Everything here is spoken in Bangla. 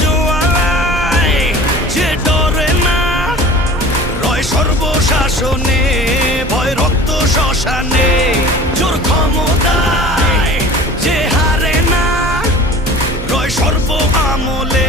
জোয়ালায় যে ডরে না, রয় সর্বশাসনে ভয় রক্ত শ্মশানে। জোর ক্ষমতায় যে হারে না, রয় সর্ব আমলে